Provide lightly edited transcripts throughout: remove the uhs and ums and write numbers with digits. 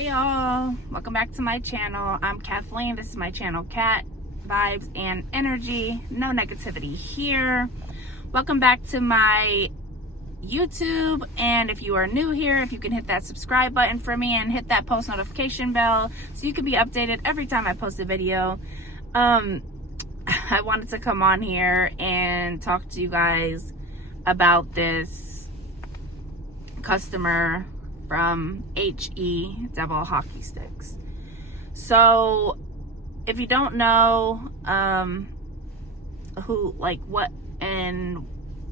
Hey y'all, welcome back to my channel. I'm Kathleen. This is my channel, Cat Vibes and Energy. No negativity here. Welcome back to my YouTube, and if you are new here, if you can hit that subscribe button for me and hit that post notification bell so you can be updated every time I post a video. I wanted to come on here and talk to you guys about this customer from HE Devil Hockey Sticks. So if you don't know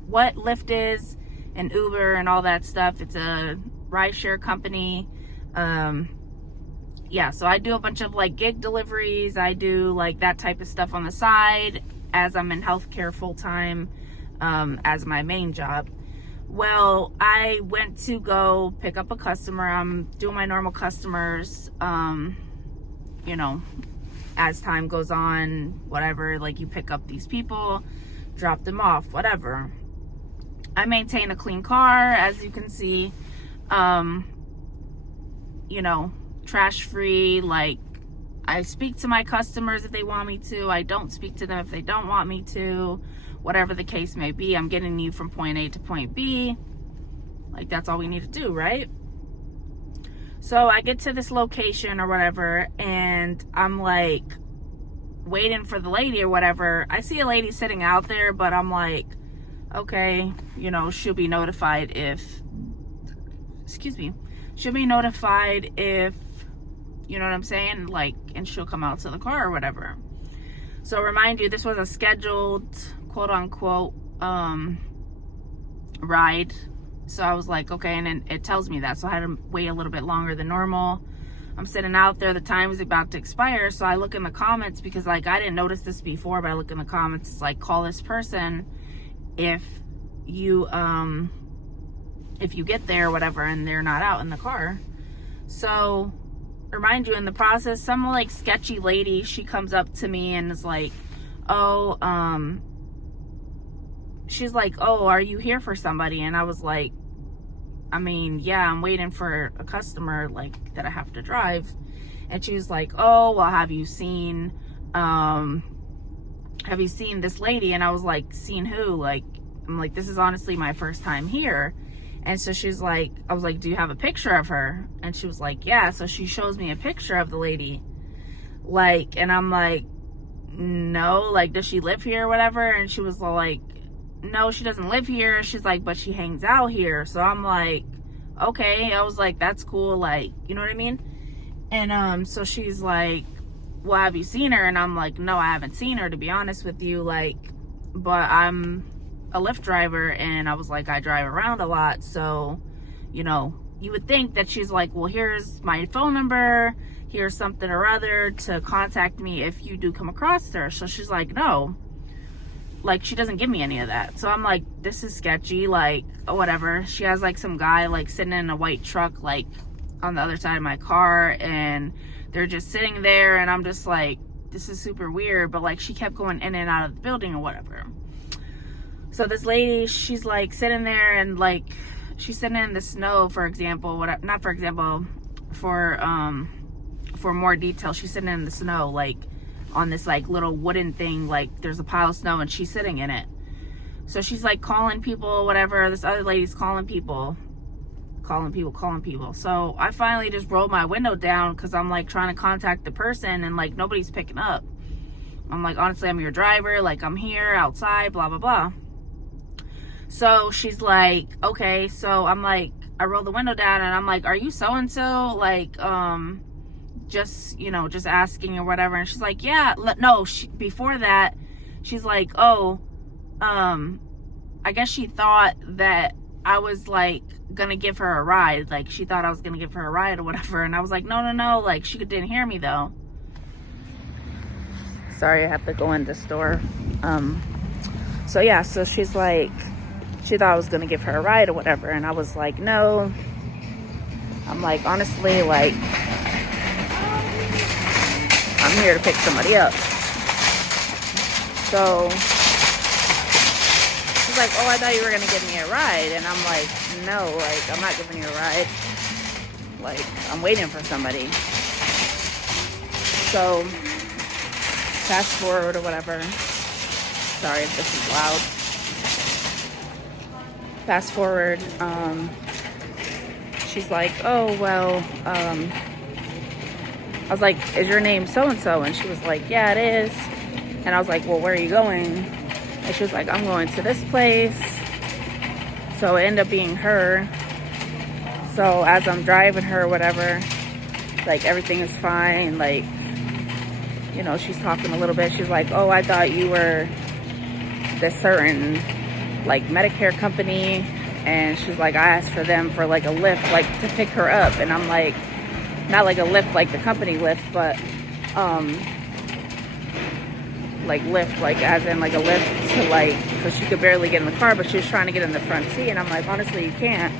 what Lyft is and Uber and all that stuff, it's a rideshare company. So I do a bunch of like gig deliveries. I do like that type of stuff on the side as I'm in healthcare full-time as my main job. Well, I went to go pick up a customer. I'm doing my normal customers, as time goes on, whatever, like you pick up these people, drop them off, whatever. I maintain a clean car, as you can see, trash free. Like, I speak to my customers if they want me to. I don't speak to them if they don't want me to. Whatever the case may be, I'm getting you from point A to point B. Like, that's all we need to do, right? So I get to this location or whatever, and I'm like waiting for the lady or whatever. I see a lady sitting out there, but I'm like, okay, she'll be notified if, she'll be notified if, you know what I'm saying? Like, and she'll come out to the car or whatever. So remind you, this was a scheduled quote unquote ride. So I was like, okay, and then it tells me that. So I had to wait a little bit longer than normal. I'm sitting out there, the time is about to expire. So I look in the comments because like I didn't notice this before, but I look in the comments, it's like, call this person if you get there or whatever and they're not out in the car. So remind you, in the process, some like sketchy lady, she comes up to me and is like, she's like, oh, are you here for somebody? And I was like, I mean, yeah, I'm waiting for a customer like that I have to drive. And she was like, oh, well, have you seen this lady? And I was like, seen who? Like, I'm like, this is honestly my first time here. And so she's like, I was like, do you have a picture of her? And she was like, yeah. So she shows me a picture of the lady. Like, and I'm like, no, like, does she live here or whatever? And she was like, no, she doesn't live here. She's like, but she hangs out here. So I'm like, okay. I was like, that's cool. Like, you know what I mean? And so she's like, well, have you seen her? And I'm like, no, I haven't seen her, to be honest with you. Like, but I'm a Lyft driver, and I was like, I drive around a lot, so you would think that she's like, well, here's my phone number, here's something or other to contact me if you do come across her. So she's like, no, like, she doesn't give me any of that. So I'm like, this is sketchy, like, whatever. She has like some guy like sitting in a white truck like on the other side of my car, and they're just sitting there, and I'm just like, this is super weird. But like, she kept going in and out of the building or whatever. So this lady, she's like sitting there, and like, she's sitting in the snow, for example, for more detail, she's sitting in the snow, like on this like little wooden thing, like there's a pile of snow and she's sitting in it. So she's like calling people, whatever. This other lady's calling people. So I finally just rolled my window down because I'm like trying to contact the person, and like nobody's picking up. I'm like, honestly, I'm your driver, like I'm here outside, blah blah blah. So she's like, okay. So I'm like, I roll the window down and I'm like, are you so-and-so? Like, just asking or whatever. And she's like, yeah, no, before that, she's like, oh, I guess she thought that I was like gonna give her a ride. Like, she thought I was gonna give her a ride or whatever. And I was like, no, like, she didn't hear me though. Sorry, I have to go in the store. So yeah, so she's like, she thought I was gonna give her a ride or whatever, and I was like, no. I'm like, honestly, like, I'm here to pick somebody up. So she's like, oh, I thought you were gonna give me a ride. And I'm like, no, like, I'm not giving you a ride. Like, I'm waiting for somebody. So, fast forward or whatever. Sorry if this is loud. Fast forward, she's like, oh, well, I was like, is your name so-and-so? And she was like, yeah, it is. And I was like, well, where are you going? And she was like, I'm going to this place. So it ended up being her. So as I'm driving her or whatever, like, everything is fine. Like, you know, she's talking a little bit. She's like, oh, I thought you were this certain, like, Medicare company. And she's like, I asked for them for, like, a Lyft, like, to pick her up. And I'm like, not like a Lyft, like the company Lyft, but, like, Lyft, like, as in, like, a Lyft to, like, because she could barely get in the car, but she was trying to get in the front seat. And I'm like, honestly, you can't,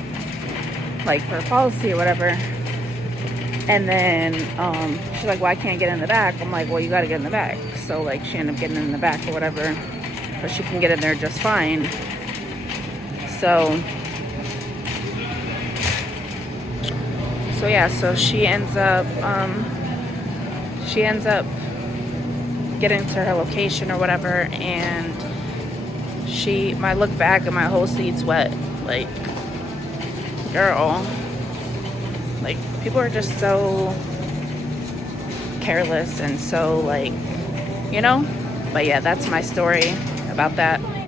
like, per policy or whatever. And then, she's like, well, I can't get in the back. I'm like, well, you got to get in the back. So, like, she ended up getting in the back or whatever, but she can get in there just fine. So yeah, so she ends up getting to her location or whatever, and I look back and my whole seat's wet. Like, girl, like, people are just so careless and so, like, you know. But yeah, that's my story about that.